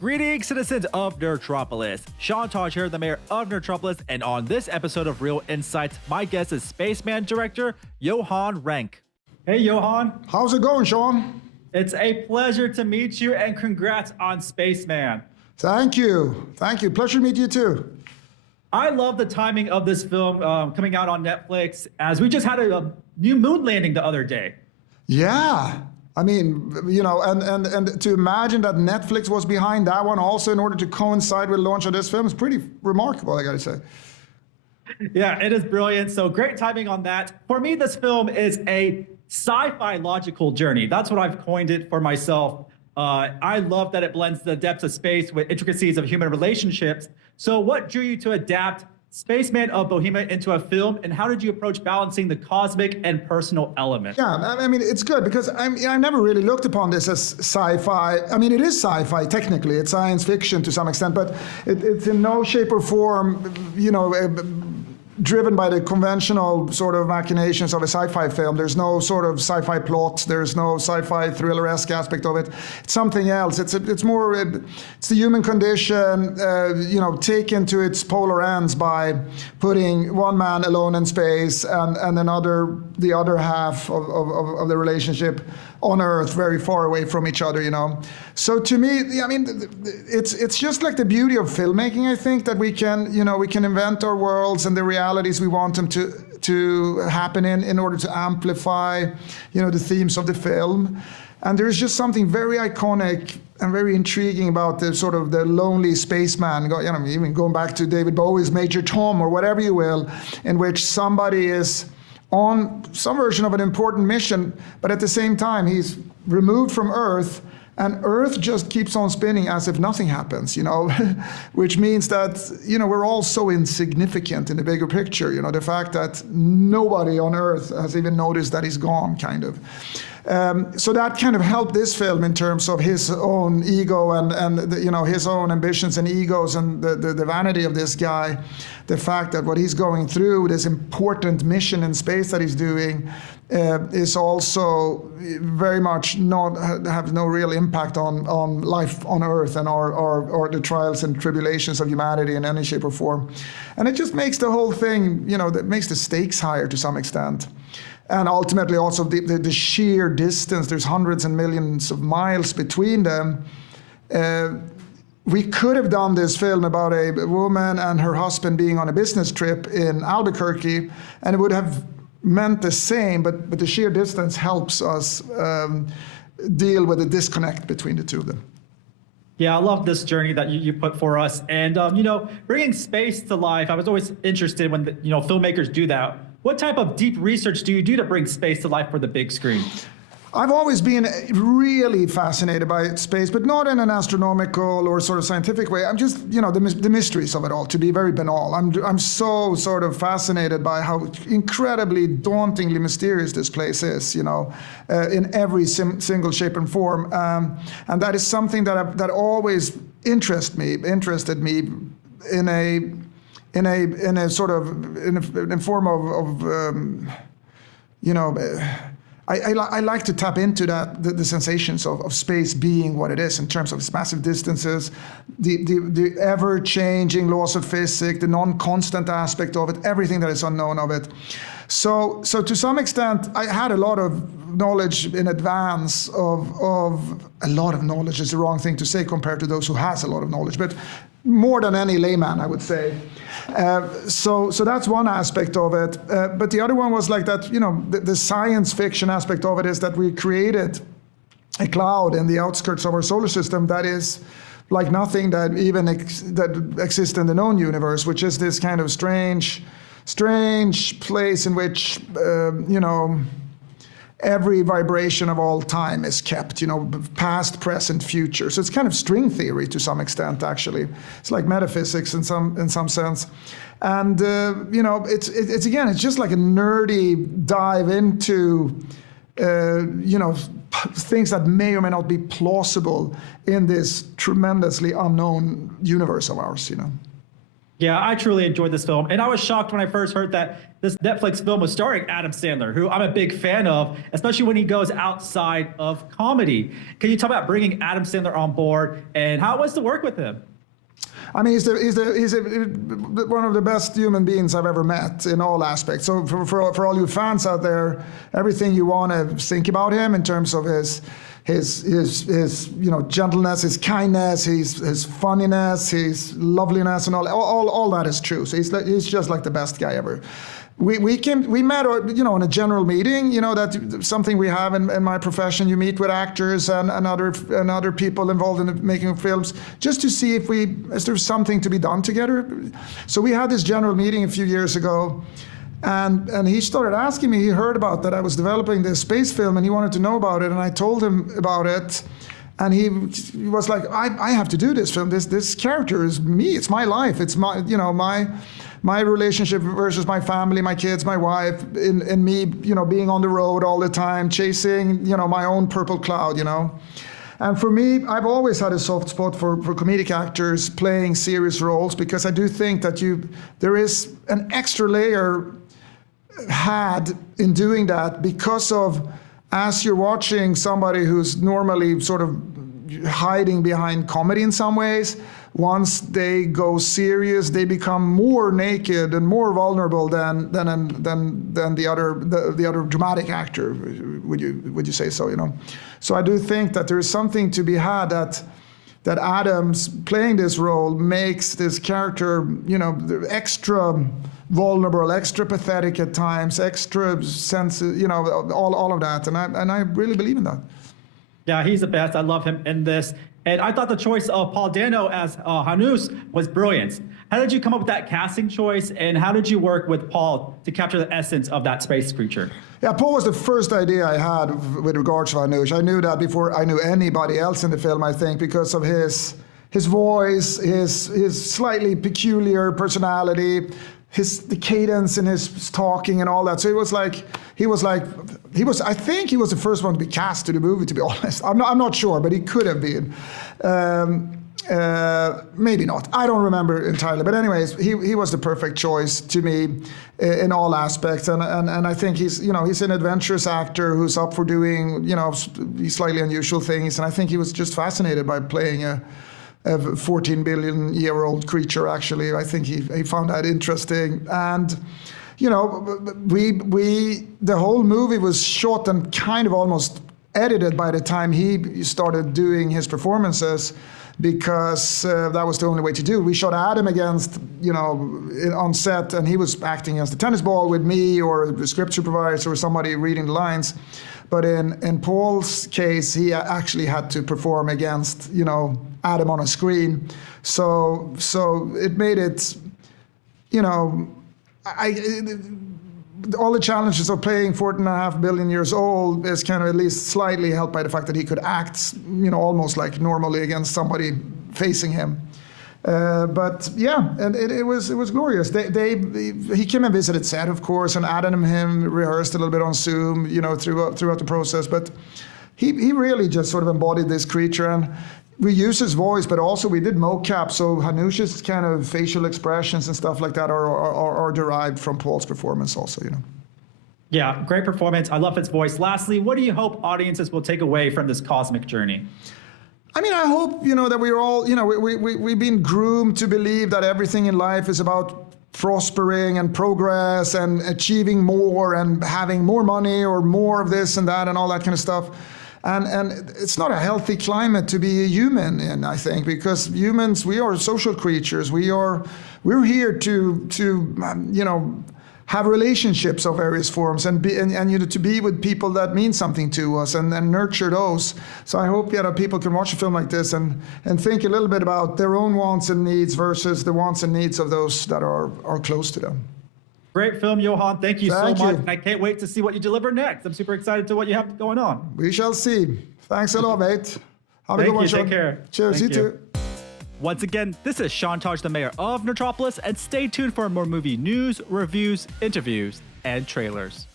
Greetings, citizens of Nerdtropolis. Sean Taj here, the mayor of Nerdtropolis, and on this episode of Real Insights, my guest is Spaceman director Johan Renck. Hey, Johan. How's it going, Sean? It's a pleasure to meet you, and congrats on Spaceman. Thank you. Thank you. Pleasure to meet you, too. I love the timing of this film coming out on Netflix, as we just had a new moon landing the other day. Yeah. I mean, you know, and to imagine that Netflix was behind that one also in order to coincide with the launch of this film is pretty remarkable, I gotta say. Yeah, it is brilliant. So great timing on that. For me, this film is a sci-fi logical journey. That's what I've coined it for myself. I love that it blends the depths of space with intricacies of human relationships. So what drew you to adapt Spaceman of Bohemia into a film, and how did you approach balancing the cosmic and personal elements? Yeah, I mean, it's good because I never really looked upon this as sci-fi. I mean, it is sci-fi technically. It's science fiction to some extent, but it's in no shape or form, you know, driven by the conventional sort of machinations of a sci-fi film. There's no sort of sci-fi plot. There's no sci-fi thriller-esque aspect of it. It's something else. It's more, it's the human condition, you know, taken to its polar ends by putting one man alone in space and the other half of the relationship on Earth, very far away from each other, you know. So to me, I mean, it's just like the beauty of filmmaking, I think, that we can, you know, we can invent our worlds and the realities we want them to happen in order to amplify, you know, the themes of the film. And there's just something very iconic and very intriguing about the sort of the lonely spaceman, you know, even going back to David Bowie's Major Tom or whatever you will, in which somebody is on some version of an important mission, but at the same time, he's removed from Earth, and Earth just keeps on spinning as if nothing happens, you know, which means that, you know, we're all so insignificant in the bigger picture, you know, the fact that nobody on Earth has even noticed that he's gone, kind of. So that kind of helped this film in terms of his own ego and you know, his own ambitions and egos and the vanity of this guy. The fact that what he's going through, this important mission in space that he's doing, is also very much have no real impact on life on Earth and or the trials and tribulations of humanity in any shape or form. And it just makes the whole thing, you know, that makes the stakes higher to some extent. And ultimately also the sheer distance, there's hundreds and millions of miles between them. We could have done this film about a woman and her husband being on a business trip in Albuquerque, and it would have meant the same, but the sheer distance helps us deal with the disconnect between the two of them. Yeah, I love this journey that you put for us. And, you know, bringing space to life, I was always interested when, you know, filmmakers do that. What type of deep research do you do to bring space to life for the big screen? I've always been really fascinated by space, but not in an astronomical or sort of scientific way. I'm just, you know, the mysteries of it all, to be very banal. I'm so sort of fascinated by how incredibly dauntingly mysterious this place is, you know, in every single shape and form. And that is something that always interested me in a sort of in a form of you know. I like to tap into that the sensations of space being what it is in terms of its massive distances, the ever-changing laws of physics, the non-constant aspect of it, everything that is unknown of it. So to some extent, I had a lot of knowledge in advance of a lot of knowledge is the wrong thing to say compared to those who has a lot of knowledge, but more than any layman, I would say. So that's one aspect of it. But the other one was like that, you know, the science fiction aspect of it is that we created a cloud in the outskirts of our solar system that is like nothing that even that exists in the known universe, which is this kind of strange place in which, you know, every vibration of all time is kept, you know, past, present, future. So it's kind of string theory to some extent, actually. It's like metaphysics in some sense. And, you know, it's again, it's just like a nerdy dive into, you know, things that may or may not be plausible in this tremendously unknown universe of ours, you know. Yeah, I truly enjoyed this film. And I was shocked when I first heard that this Netflix film was starring Adam Sandler, who I'm a big fan of, especially when he goes outside of comedy. Can you talk about bringing Adam Sandler on board and how it was to work with him? I mean, he's one of the best human beings I've ever met in all aspects. So for all you fans out there, everything you want to think about him in terms of his gentleness, his kindness, his funniness, his loveliness, and all that is true. So he's just like the best guy ever. We met, in a general meeting. That's something we have in my profession. You meet with actors and other people involved in making films, just to see if there's something to be done together. So we had this general meeting a few years ago, and he started asking me. He heard about that I was developing this space film, and he wanted to know about it. And I told him about it, and he was like, "I have to do this film. This character is me. It's my life. It's my relationship versus my family, my kids, my wife, and me, being on the road all the time, chasing, my own purple cloud, And for me, I've always had a soft spot for comedic actors playing serious roles, because I do think that there is an extra layer had in doing that, because of, as you're watching somebody who's normally sort of hiding behind comedy in some ways, once they go serious, they become more naked and more vulnerable than the other dramatic actor. Would you say so? So I do think that there is something to be had that Adams playing this role makes this character, extra vulnerable, extra pathetic at times, extra sensitive, all of that, and I really believe in that. Yeah, he's the best. I love him in this. And I thought the choice of Paul Dano as Hanus was brilliant. How did you come up with that casting choice, and how did you work with Paul to capture the essence of that space creature? Yeah, Paul was the first idea I had with regards to Hanus. I knew that before I knew anybody else in the film, I think, because of his voice, his slightly peculiar personality, the cadence in his talking and all that. So I think he was the first one to be cast to the movie, to be honest. I'm not sure, but he could have been. Maybe not. I don't remember entirely. But anyways, he was the perfect choice to me in all aspects. And I think he's an adventurous actor who's up for doing, slightly unusual things. And I think he was just fascinated by playing a 14 billion year old creature. Actually, I think he found that interesting. And the whole movie was shot and kind of almost edited by the time he started doing his performances, because that was the only way to do. We shot Adam against, on set, and he was acting against the tennis ball with me or the script supervisor or somebody reading the lines. But in Paul's case, he actually had to perform against, Adam on a screen. So it made it, all the challenges of playing 14.5 billion years old is kind of at least slightly helped by the fact that he could act, almost like normally against somebody facing him. But yeah, and it was glorious. He came and visited set, of course, and Adam and him rehearsed a little bit on Zoom, throughout the process. But he really just sort of embodied this creature, and we used his voice, but also we did mocap. So Hanus's kind of facial expressions and stuff like that are derived from Paul's performance, also. Yeah, great performance. I love his voice. Lastly, what do you hope audiences will take away from this cosmic journey? I mean, I hope, that we're all, we've been groomed to believe that everything in life is about prospering and progress and achieving more and having more money or more of this and that and all that kind of stuff. And it's not a healthy climate to be a human in, I think, because humans, we are social creatures. We're here to have relationships of various forms and to be with people that mean something to us and nurture those. So I hope people can watch a film like this and think a little bit about their own wants and needs versus the wants and needs of those that are close to them. Great film, Johan. Thank you so much. I can't wait to see what you deliver next. I'm super excited to what you have going on. We shall see. Thanks a lot, mate. Have a good one, Sean. Take care. Cheers. You too. Once again, this is Sean Taj, the Mayor of Nerdtropolis, and stay tuned for more movie news, reviews, interviews, and trailers.